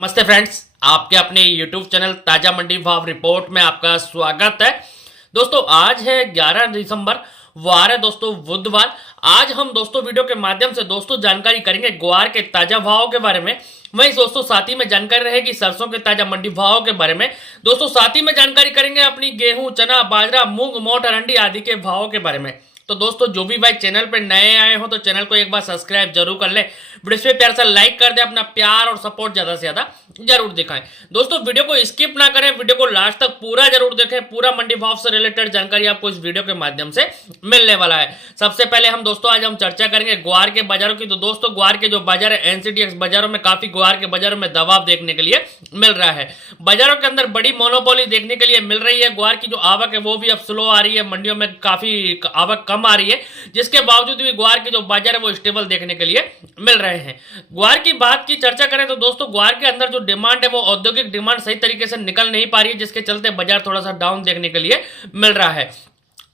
नमस्ते फ्रेंड्स, आपके अपने YouTube चैनल ताजा मंडी भाव रिपोर्ट में आपका स्वागत है। दोस्तों आज है 11 दिसंबर, वार है दोस्तों बुधवार। आज हम दोस्तों वीडियो के माध्यम से दोस्तों जानकारी करेंगे ग्वार के ताजा भाव के बारे में। वहीं दोस्तों साथ ही में जानकारी रहेगी सरसों के ताजा मंडी भाव के बारे में। दोस्तों साथ ही में जानकारी करेंगे अपनी गेहूं, चना, बाजरा, मूंग, मोट, अरंडी आदि के भाव के बारे में। तो दोस्तों जो भी भाई चैनल पे नए आए हो तो चैनल को एक बार सब्सक्राइब जरूर कर ले, वीडियो पे प्यार से लाइक कर दे, अपना प्यार और सपोर्ट ज्यादा से ज्यादा जरूर दिखाएं। दोस्तों वीडियो को स्किप ना करें, वीडियो को लास्ट तक पूरा जरूर देखें। पूरा मंडी भाव से रिलेटेड जानकारी आपको इस वीडियो के माध्यम से मिलने वाला है। सबसे पहले हम दोस्तों आज हम चर्चा करेंगे ग्वार के बाजारों की। तो दोस्तों ग्वार के जो बाजार है एनसीडीएक्स बाजारों में काफी ग्वार के बाजारों में दबाव देखने के लिए मिल रहा है। बाजारों के अंदर बड़ी मोनोपोली देखने के लिए मिल रही है। ग्वार की जो आवक है वो भी अब स्लो आ रही है, मंडियों में काफी आवक कम आ रही है, जिसके बावजूद भी ग्वार के जो बाजार है वो स्टेबल देखने के लिए मिल रहे हैं। ग्वार की बात की चर्चा करें तो दोस्तों ग्वार के अंदर जो डिमांड है वो औद्योगिक डिमांड सही तरीके से निकल नहीं पा रही है, जिसके चलते बाजार थोड़ा सा डाउन देखने के लिए मिल रहा है।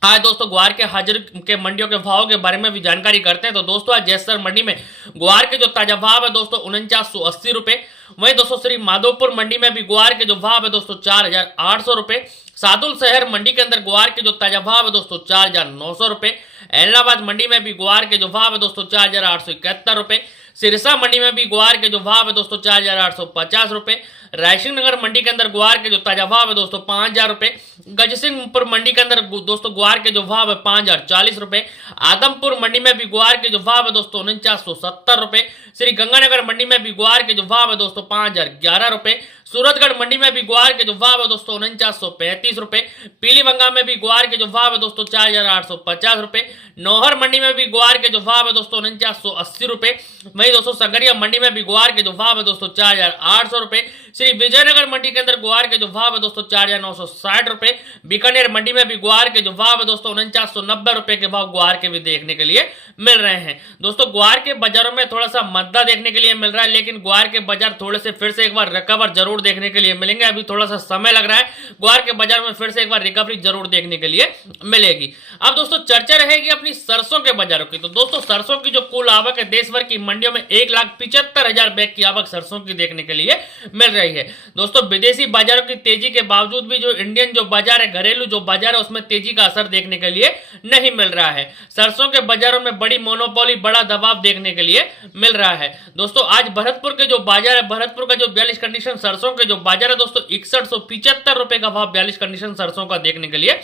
आज दोस्तों ग्वार के हाजिर के मंडियों के भाव के बारे में भी जानकारी करते हैं। तो दोस्तों आज जैसर मंडी में ग्वार के जो ताजा भाव है दोस्तों 4980 रुपए। वहीं दोस्तों श्री माधोपुर मंडी में भी ग्वार के जो भाव है दोस्तों 4800 रुपए। सादुल शहर मंडी के अंदर ग्वार के जो ताजा भाव है दोस्तों 4900 रुपए। एलनाबाद मंडी में भी ग्वार के जो भाव है दोस्तों 4871 रुपए। सिरसा मंडी में भी ग्वार के जो भाव है दोस्तों 4850 रुपए। रायसिंह नगर मंडी के अंदर ग्वार के जो ताजा भाव है दोस्तों 5000 रुपए। गजसिंहपुर मंडी के अंदर दोस्तों ग्वार के जो भाव है 5040 रुपए। आदमपुर मंडी में भी ग्वार के जो भाव है दोस्तों 4970 रुपए। श्री गंगानगर मंडी में भी ग्वार के जो भाव है दोस्तों 5011 रुपए। सूरतगढ़ मंडी में भी ग्वार के जो भाव है दोस्तों 4935 रुपए। पीलीबंगा में भी ग्वार के जो भाव है दोस्तों 4850 रुपए। नौहर मंडी में भी ग्वार के जो भाव है दोस्तों 4980 रुपए। वहीं दोस्तों संगरिया मंडी में भी ग्वार के जो भाव है दोस्तों 4800 रुपए। श्री विजयनगर मंडी के अंदर ग्वार के जो भाव है दोस्तों 4960 रुपए। बीकानेर मंडी में भी ग्वार के जो भाव है दोस्तों 4990 रुपए के भाव ग्वार के भी देखने के लिए मिल रहे हैं। दोस्तों ग्वार के बाजारों में थोड़ा सा मद्दा देखने के लिए मिल रहा है, लेकिन ग्वार के बाजार थोड़े से फिर से एक बार रिकवर जरूर देखने के लिए मिलेंगे। अभी थोड़ा सा समय लग रहा है, ग्वार के बाजार में फिर से एक बार रिकवरी जरूर देखने के लिए मिलेगी। अब दोस्तों चर्चा रहेगी अपनी सरसों के बाजारों की। तो दोस्तों सरसों की जो कुल आवक है देश भर की मंडियों में 1,75,000 बैग की आवक सरसों की देखने के लिए मिल रही है। दोस्तों विदेशी बाजारों की तेजी के बावजूद भी जो इंडियन जो बाजार है, घरेलू जो बाजार है, उसमें तेजी का असर देखने के लिए नहीं मिल रहा है। सरसों के बाजारों में बड़ी मोनोपोली, बड़ा दबाव देखने के लिए मिल रहा है। दोस्तों आज भरतपुर के जो बाजार है, भरतपुर का जो 42 कंडीशन सरसों के जो बाजार है दोस्तों 6175 रुपए का भाव 42 कंडीशन सरसों का देखने के लिए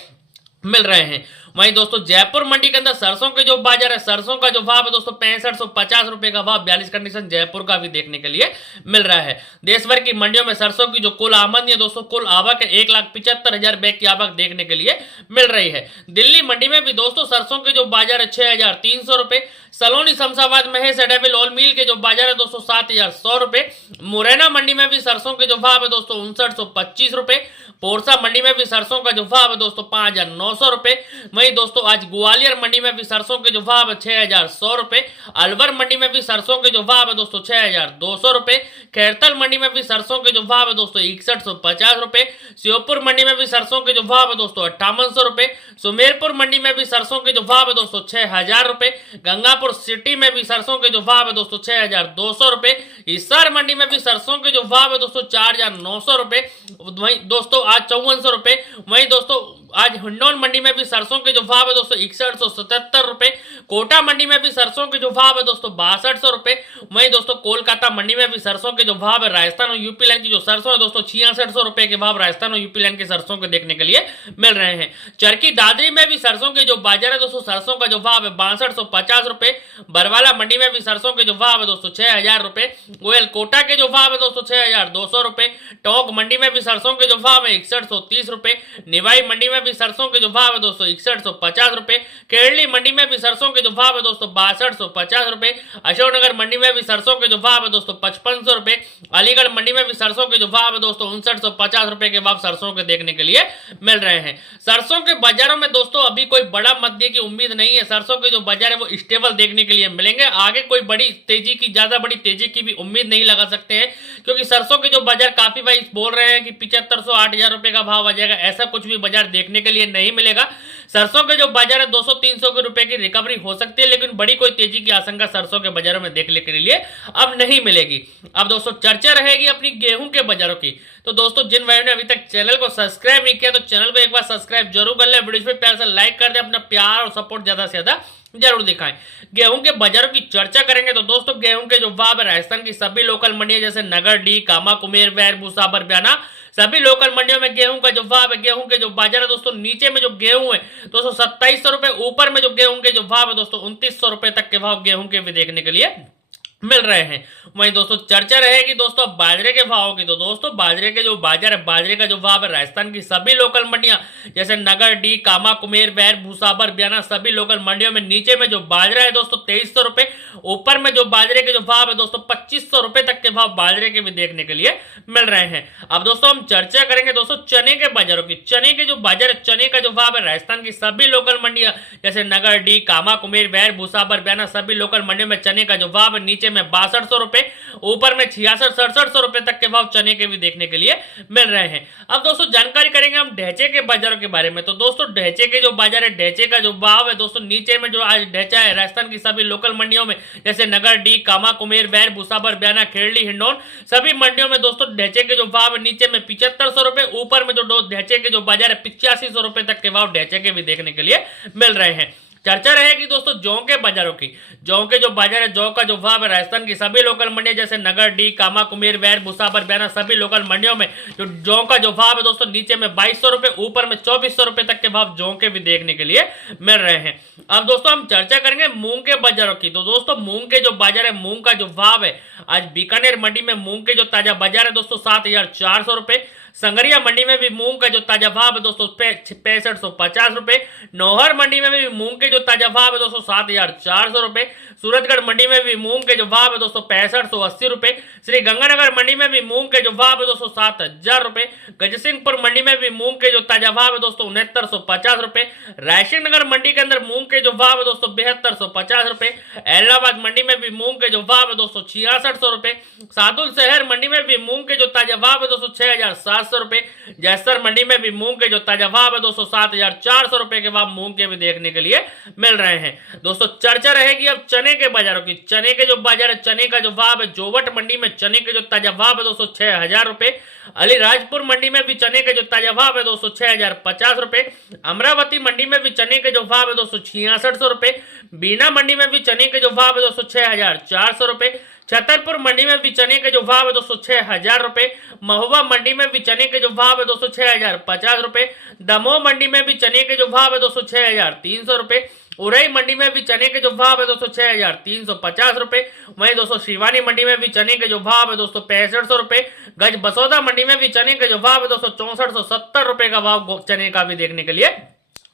मिल रहे हैं। वहीं दोस्तों जयपुर मंडी के अंदर सरसों के जो बाजार है, सरसों का जो भाव है दोस्तों 6550 रुपए का भाव 42 कंडीशन जयपुर का भी देखने के लिए मिल रहा है। देश भर की मंडियों में सरसों की जो कुल आमदनी है दोस्तों, कुल आवक है 1,75,000 बैग की आवक देखने के लिए मिल रही है। दिल्ली मंडी में भी दोस्तों सरसों के जो बाजार है 6300 रुपए। सलोनी शमशाबाद महेश एडेबिल ऑल मिल के जो बाजार है दोस्तों 7100 रुपए। मुरैना मंडी में भी सरसों के जो भाव है दोस्तों 5925 रुपए। पोरसा मंडी में भी सरसों का जो भाव है दोस्तों 5900 रुपए। वहीं दोस्तों आज ग्वालियर मंडी में भी सरसों के जो भाव है 6100 रुपए। अलवर मंडी में भी सरसों के जो भाव है दोस्तों 6200 रुपए। खैरतल मंडी में भी सरसों के जो भाव है दोस्तों 6150 रुपए। श्योपुर मंडी में भी सरसों के जो भाव है दोस्तों 5800 रुपए। सुमेरपुर मंडी में भी सरसों के जो भाव है दोस्तों 6000 रुपए। गंगापुर सिटी में भी सरसों के जो भाव है दोस्तों 6200 रुपए। हिसार मंडी में भी सरसों के जो भाव है दोस्तों 4900 रुपए। वहीं दोस्तों आज 5400 रुपए। वहीं दोस्तों आज हिंडौन मंडी में भी सरसों के जो भाव है दोस्तों 6177 रुपए। कोटा मंडी में भी सरसों के जो भाव है दोस्तों 6200 रुपए। वहीं दोस्तों कोलकाता मंडी में भी सरसों के जो भाव है राजस्थान और यूपी लाइन की जो सरसों है दोस्तों 6600 रुपए के भाव राजस्थान और यूपी लाइन के सरसों के देखने के लिए मिल रहे हैं। चरखी दादरी में भी सरसों के जो बाजार है दोस्तों सरसों का जो भाव है 6250 रुपए। बरवाला मंडी में भी सरसों के जो भाव है दोस्तों 6000 रुपए। गोयल कोटा के जो भाव है दोस्तों 6200 रुपए। टोंक मंडी में भी सरसों के जो भाव है 6130 रुपए। निवाई मंडी में भी सरसों के जो भाव है दोस्तों 6150 रुपए। केरली मंडी में भी सरसों के जो भाव है दोस्तों 6250 रुपए। अशोकनगर मंडी में भी सरसों के जो भाव है दोस्तों 5500 रुपए। अलीगढ़ मंडी में भी सरसों के जो भाव है दोस्तों 5950 रुपए के भाव सरसों के देखने के लिए मिल रहे हैं। सरसों के बाजारों में दोस्तों अभी कोई बड़ा मध्य की उम्मीद नहीं है। सरसों के जो बाजार है वो स्टेबल देखने के लिए मिलेंगे। आगे कोई बड़ी तेजी की, ज्यादा बड़ी तेजी की भी उम्मीद नहीं लगा सकते हैं, क्योंकि सरसों के जो बाजार काफी भाई बोल रहे हैं कि 7500 8000 रुपए का भाव आ जाएगा। ऐसा कुछ भी बाजार देखने के लिए नहीं मिलेगा। सरसों के जो बाजार है 200-300 के रुपए की रिकवरी हो सकती है, लेकिन बड़ी कोई तेजी की आशंका सरसों के बाजारों में देखने के लिए अब नहीं मिलेगी। अब दोस्तों चर्चा रहेगी अपनी गेहूं के बाजारों की। तो दोस्तों जिन भाइयों ने अभी तक चैनल को सब्सक्राइब नहीं किया तो चैनल को एक बार सब्सक्राइब जरूर कर ले, वीडियो पे प्यार से लाइक कर दे, अपना प्यार और सपोर्ट ज्यादा से ज्यादा जरूर दिखाएं। गेहूं के बाजारों की चर्चा करेंगे तो दोस्तों गेहूं के जो भाव है राजस्थान की सभी लोकल मंडियां जैसे नगर, डी, कामा, कुमेर, वैर, भूसाबर, बयाना, सभी लोकल मंडियों में गेहूं का जो भाव है, गेहूं के जो बाजार है दोस्तों नीचे में जो गेहूं है दोस्तों 2700 रुपए, ऊपर में जो गेहूं के जो भाव है दोस्तों 2900 रुपए तक के भाव गेहूं के भी देखने के लिए मिल रहे हैं। वहीं दोस्तों चर्चा रहेगी दोस्तों बाजरे के भावों की। तो दोस्तों बाजरे के जो बाजार है, बाजरे का जो भाव है राजस्थान की सभी लोकल मंडियां जैसे नगर, डी, कामा, कुमेर, वैर, भूसाबर, बयाना, सभी लोकल मंडियों में नीचे में जो बाजरा है दोस्तों 2300 रुपए, ऊपर में जो बाजरे के जो भाव है दोस्तों 2500 रुपए तक के भाव बाजरे के भी देखने के लिए मिल रहे हैं। अब दोस्तों हम चर्चा करेंगे दोस्तों चने के बाजारों की। चने के जो बाजार है, चने का जो भाव है राजस्थान की सभी लोकल मंडियां जैसे नगर, डी, कामा, कुमेर, वैर, भूसाबर, बयाना, सभी लोकल मंडियों में चने का जो भाव है नीचे में 6200 रुपए, ऊपर में 6600-6700 रुपए तक के भाव चने के भी देखने के लिए मिल रहे हैं। अब दोस्तों जानकारी करेंगे हम ढेंचे के बाजारों के बारे में। तो दोस्तों ढेंचे के जो बाजार है, ढेंचे का जो भाव है दोस्तों नीचे में जो आज ढेंचा है राजस्थान की सभी लोकल मंडियों में जैसे नगर, डी, कामा, कुमेर, वैर, भूसाबर, बयाना, खेरली, हिंडौन, सभी मंडियों में दोस्तों ढेंचे के जो भाव है नीचे में 7500 रुपए, ऊपर में जो ढेंचे के जो बाजार है 8500 रुपए तक के भाव ढेंचे के भी देखने के लिए मिल रहे हैं। चर्चा रहेगी दोस्तों जौ के बाजारों की। जौ के जो बाजार है, जौ का जो भाव है राजस्थान की सभी लोकल मंडियां जैसे नगर, डी, कामा, कुमेर, वैर, भूसाबर, बयाना, सभी लोकल मंडियों में जो जौ का जो भाव है दोस्तों नीचे में 2200 रुपए, ऊपर में 2400 रुपए तक के भाव जौ के भी देखने के लिए मिल रहे हैं। अब दोस्तों हम चर्चा करेंगे मूंग के बाजारों की। तो दोस्तों मूंग के जो बाजार है, मूंग का जो भाव है आज बीकानेर मंडी में मूंग के जो ताजा बाजार है दोस्तों 7400 रुपए, संगरिया मंडी में भी मूंग का जो ताजा भाव है दोस्तों 6550 रुपए, नौहर मंडी में भी मूंग के जो ताजा भाव है दोस्तों 7400 रुपए, सूरतगढ़ मंडी में भी मूंग के जो भाव है दोस्तों 6580 रुपए, श्री गंगानगर मंडी में भी मूंग के जो भाव है दोस्तों 7000 रुपए, गजसिंहपुर मंडी में भी मूंग के जो ताजा भाव है दोस्तों 6950 रुपए, रायसिंह नगर मंडी के अंदर मूंग के जो भाव है दोस्तों 7250 रुपए, इलाहाबाद मंडी में भी मूंग के जो भाव है दोस्तों 6600 रुपए, सादुल शहर मंडी में भी मूंग के जो ताजा भाव है दोस्तों 6700 रुपए, जैसर मंडी में भी मूंग के जो ताजा भाव है दोस्तों 7400 रुपए के भाव मूंग के भी देखने के लिए मिल रहे हैं। दोस्तों चर्चा रहेगी अब चने के बाजारों की। चने के जो बाजार है, चने का जो भाव है, जोवट मंडी में चने के जो ताजा भाव है दोस्तों 6000 रुपए, अलीराजपुर मंडी में भी चने के जो ताजा भाव है दोस्तों 6050 रुपए, अमरावती मंडी में भी चने के जो भाव है दोस्तों 6600 रुपए, बीना मंडी में भी चने के जो भाव है दोस्तों 6400 रुपए, छतरपुर मंडी में भी चने के जो भाव है दोस्तों 6000 रुपए, महुआ मंडी में भी चने के जो भाव है दोस्तों 6050 रुपए, दमोह मंडी में भी चने के जो भाव है दोस्तों 6300 रुपए, उरई मंडी में भी चने के जो भाव है दोस्तों 6350 रुपए, वहीं दोस्तों शिवानी मंडी में भी चने के जो भाव है दोस्तों 6500 रुपए, गज बसौदा मंडी में भी चने के जो भाव है दोस्तों 6470 रुपए का भाव चने का भी देखने के लिए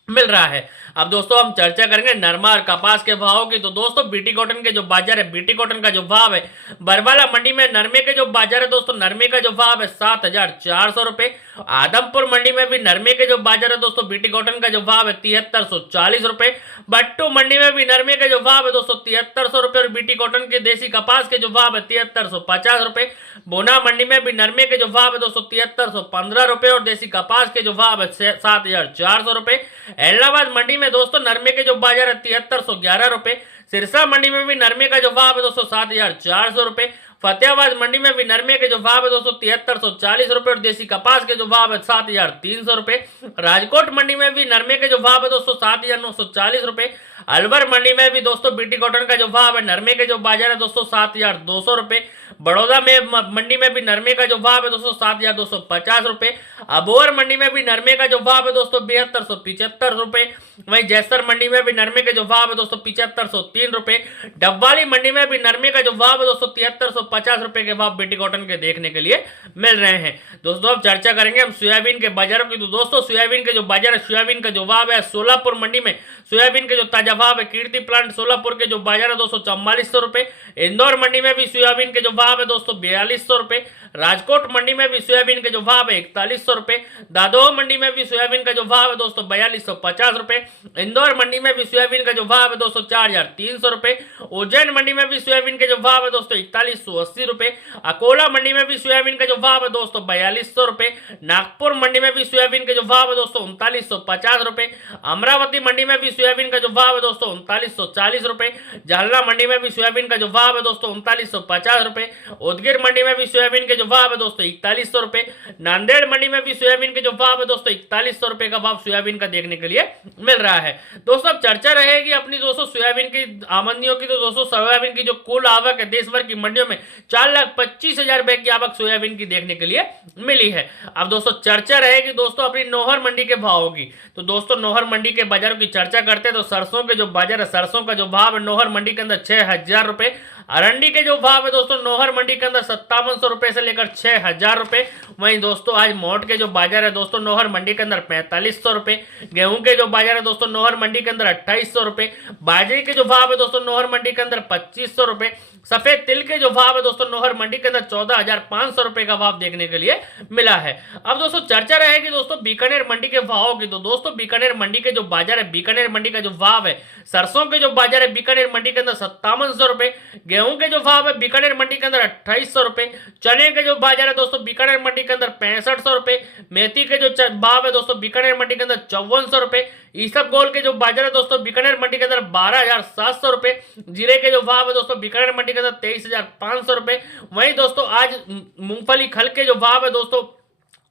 मिल रहा है। अब दोस्तों हम चर्चा करेंगे नरमा और कपास के भावों की। तो दोस्तों बीटी कॉटन के जो बाजार है, बीटी कॉटन का जो भाव है, बरवाला मंडी में नरमे के जो बाजार है दोस्तों, नरमे का जो भाव है 7400 रुपए, आदमपुर मंडी में भी नरमे के जो बाजार है दोस्तों बीटी कॉटन का जो भाव है 7340 रुपए, बट्टू मंडी में भी नरमे के जो भाव है दोस्तों 7300 रुपए और बीटी कॉटन के देसी कपास के जो भाव है 7350 रुपए, बोना मंडी में भी नरमे के जो भाव है दोस्तों 7315 रुपए और देसी कपास के जो भाव है 7400 रुपए, इलाहाबाद मंडी में दोस्तों नरमे के जो बाजार है 7311 रुपए, सिरसा मंडी में भी नरमे का जो भाव है दोस्तों 7400 रुपए, फतेहाबाद मंडी में भी नरमे के जो भाव है दोस्तों 7340 रुपए और देसी कपास के जो भाव है 7300 रुपए, राजकोट मंडी में भी नरमे के जो भाव है दोस्तों 7940 रुपए, अलवर मंडी में भी दोस्तों बीटी कॉटन का जो भाव है, नरमे के जो बाजार है दोस्तों 7200 रुपए, बड़ौदा में मंडी में भी नरमे का जो भाव है दोस्तों 7250 रुपए, अबोहर मंडी में भी नरमे का जो भाव है दोस्तों 7275 रुपए, वहीं जैसर मंडी में भी नरमे के जो भाव है दोस्तों 7503 रुपए, डब्बाली मंडी में भी नरमे का जो भाव है दोस्तों 7350 रुपए के भाव बीटी कॉटन के देखने के लिए मिल रहे हैं। दोस्तों अब चर्चा करेंगे हम सोयाबीन के बाजारों की। तो दोस्तों सोयाबीन के जो बाजार है, सोयाबीन का जो भाव है, सोलापुर मंडी में सोयाबीन के जो ताजा भाव है, कीर्ति प्लांट सोलापुर के जो बाजार है दोस्तों 4400 रुपए, इंदौर मंडी में भी सोयाबीन के जो भाव भाव है दोस्तों 4200 रुपए। राजकोट मंडी में भी सोयाबीन के जो भाव है 4100 रुपए। दादोह मंडी में भी सोयाबीन का जो भाव है दोस्तों 4250 रुपए। इंदौर मंडी में भी सोयाबीन का जो भाव है दोस्तों 4300 रुपए। उज्जैन मंडी में भी सोयाबीन के जो भाव है दोस्तों 4180 रुपए। अकोला मंडी में भी सोयाबीन का जो भाव है दोस्तों 4200 रुपए। नागपुर मंडी में भी सोयाबीन के जो भाव है दोस्तों 3950 रुपए। अमरावती मंडी में भी सोयाबीन का जो भाव है दोस्तों 3940 रुपए। जालना मंडी में भी सोयाबीन का जो भाव है दोस्तों 3950 रुपए। उदगीर मंडी में भी सोयाबीन के जो भाव है दोस्तों 4100 रुपए। नांदेड़ मंडी में भी सोयाबीन के जो भाव है दोस्तों 4100 रुपए का भाव सोयाबीन का देखने के लिए मिल रहा है। दोस्तों अब चर्चा रहेगी अपनी दोस्तों सोयाबीन की आमदनियों की। तो दोस्तों सोयाबीन की जो कुल आवक है देश भर की मंडियों में 4,25,000 रुपए की आवक सोयाबीन की देखने के लिए मिली है। अब दोस्तों चर्चा रहेगी दोस्तों अपनी नौहर मंडी के भावों की। तो दोस्तों नौहर मंडी के बाजारों की चर्चा करते हैं तो सरसों के जो बाजार है, सरसों का जो भाव है नौहर मंडी के अंदर 6,000 रुपए। अरंडी के जो भाव है दोस्तों नौहर मंडी के अंदर 5700 रुपए से लेकर 6,000 रुपए। वहीं दोस्तों आज मोट के जो बाजार है दोस्तों नौहर मंडी के अंदर 4500 रुपए। गेहूं के जो बाजार है दोस्तों नौहर मंडी के अंदर 2800 रुपए। बाजरे के जो भाव है दोस्तों नौहर मंडी के अंदर 2500 रुपए। सफेद तिल के जो भाव है दोस्तों नौहर मंडी के अंदर 14,500 रुपए का भाव देखने के लिए मिला है। अब दोस्तों चर्चा रहेगी दोस्तों बीकानेर मंडी के भावों की। तो दोस्तों बीकानेर मंडी के जो बाजार है, बीकानेर मंडी का जो भाव है, सरसों के जो बाजार है बीकानेर मंडी के अंदर 5700 रुपए। गेहूं के जो भाव है बीकानेर मंडी के अंदर 2800 रुपए। चने के जो बाजार है दोस्तों बीकानेर मंडी के अंदर 6500 रुपए। मेथी के जो भाव है दोस्तों बीकानेर मंडी के अंदर 5400 रुपए। ईसबगोल के जो बाजार है दोस्तों बीकानेर मंडी के अंदर 12,700 रुपए। जीरे के जो भाव है दोस्तों बीकानेर मंडी के अंदर 23,500 रुपए। वहीं दोस्तों आज मूंगफली खल के जो भाव है दोस्तों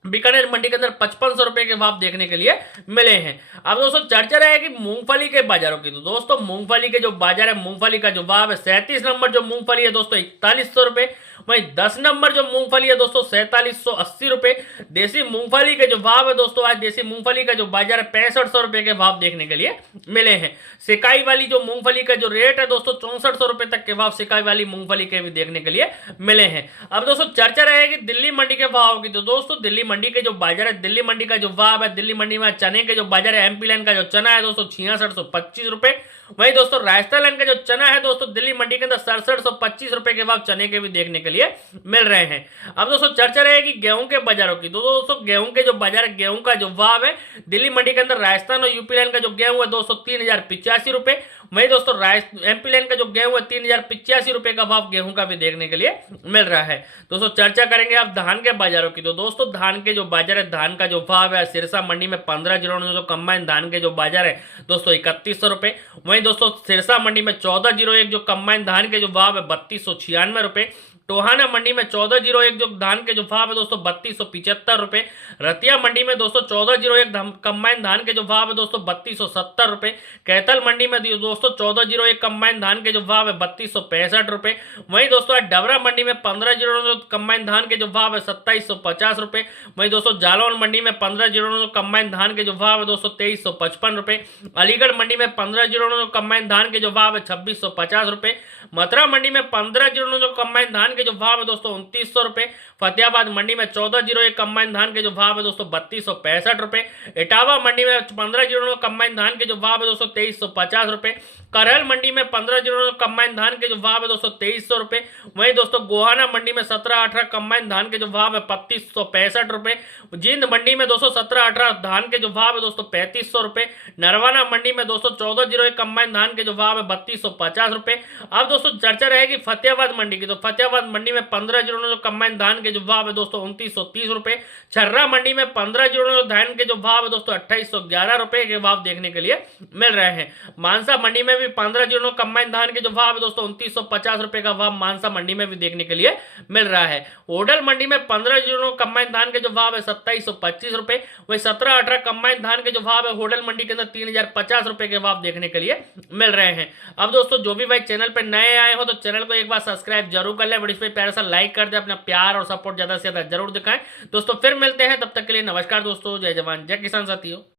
बीकानेर मंडी के अंदर 5500 रुपए के भाव देखने के लिए मिले हैं। अब दोस्तों चर्चा रहेगी मूंगफली के बाजारों की। तो दोस्तों मूंगफली के जो बाजार है, मूंगफली का जो भाव है 37 नंबर जो मूंगफली है दोस्तों 4100 रुपए। वहीं 10 नंबर जो मूंगफली है दोस्तों 4780 रुपए। देसी मूंगफली के जो भाव है दोस्तों आज देसी मूंगफली का जो बाजार है 6500 रुपए के भाव देखने के लिए मिले हैं। सिकाई वाली जो मूंगफली का जो रेट है दोस्तों 6400 रुपए तक के भाव सिकाई वाली मूंगफली के भी देखने के लिए मिले हैं। अब दोस्तों चर्चा रहेगी दिल्ली मंडी के भाव की। तो दोस्तों दिल्ली मंडी के जो बाजार है, दिल्ली मंडी का जो भाव है, दिल्ली मंडी में चने के जो बाजार है, एमपी लाइन का जो चना है दोस्तों 6625 रुपए। वहीं दोस्तों राजस्थान लाइन का जो चना है दोस्तों दिल्ली मंडी के अंदर 6725 रुपए के भाव चने के भी देखने के लिए मिल रहे हैं। अब दोस्तों चर्चा रहेगी गेहूं के बाजारों की। तो दोस्तों गेहूं के जो बाजार है, गेहूं का जो भाव है दिल्ली मंडी के अंदर राजस्थान और यूपी लाइन का जो गेहूं है दोस्तों 3085 रुपए। वहीं दोस्तों एमपी लाइन का जो गेहूं है 3085 रुपए का भाव गेहूं का भी देखने के लिए मिल रहा है। दोस्तों चर्चा करेंगे आप धान के बाजारों की। तो दोस्तों धान के जो बाजार है, धान का जो भाव है सिरसा मंडी में 15 जिलों में जो कंबाइन धान के जो बाजार है दोस्तों 3100 रुपए। वहीं दोस्तों सिरसा मंडी में 1401 जो कंबाइन धान के जो भाव है 3296 रुपए। टोहाना मंडी में 1401 जो धान के जो भाव है दोस्तों 3275 रुपए। रतिया मंडी में दोस्तों 1401 कंबाइन धान के जो भाव है दोस्तों 3270 रुपए। कैथल मंडी में दोस्तों 1401 कंबाइन धान के जो भाव है 3265 रुपए। वहीं दोस्तों डबरा मंडी में 15 कंबाइन धान के जो भाव है 2750 रुपए। वहीं दोस्तों जालौन मंडी में 15 कंबाइन धान के जो भाव है दोस्तों 2355 रुपए। अलीगढ़ मंडी में 15 कंबाइन धान के जो भाव है 2650 रुपए। मथुरा मंडी में 15 कंबाइन धान के जो भाव है दोस्तों 2900 रुपए। फतेहाबाद मंडी में 1401 कंबाइन धान के जो भाव है दोस्तों 3265 रुपए। इटावा मंडी में 15 कंबाइन धान के जो भाव है दोस्तों 2350 रुपए। करहल मंडी में 15 कंबाइन धान के जो भाव है दोस्तों 2300 रुपए। वहीं दोस्तों गोहाना मंडी में 17-18 कंबाइन धान के जो भाव है 3265 रुपए। जींद मंडी में दोस्तों 17-18 धान के जो भाव है दोस्तों 3500 रुपए। नरवाना मंडी में दोस्तों 1401 कंबाइन धान के जो भाव है 3250 रुपए। अब दोस्तों चर्चा रहेगी फतेहाबाद मंडी की। तो फतेहाबाद मंडी में 15 कंबाइन धान के जो भाव है दोस्तों 2930 रुपए। छर्रा मंडी में 15 धान के जो भाव है दोस्तों 2811 रुपए के भाव देखने के लिए मिल रहे हैं। मानसा मंडी में भी 15 कंबाइन धान के जो भाव है दोस्तों 2950 रुपए का भाव मानसा मंडी में भी देखने के लिए मिल रहा है। ओडल मंडी में 15 कंबाइन धान के जो भाव है 2725 रुपए। वही 17-18 कंबाइन धान के जो भाव है होडल मंडी के अंदर 3050 रुपए के भाव देखने के लिए मिल रहे हैं। अब दोस्तों जो भी भाई चैनल पे नए आए हो तो चैनल को एक बार सब्सक्राइब जरूर कर ले, वीडियो पे प्यारा सा लाइक कर दे, अपना प्यार और सपोर्ट ज्यादा से ज्यादा जरूर दिखाएं। दोस्तों फिर मिलते हैं, तब तक के लिए नमस्कार दोस्तों, जय जवान जय किसान साथियों।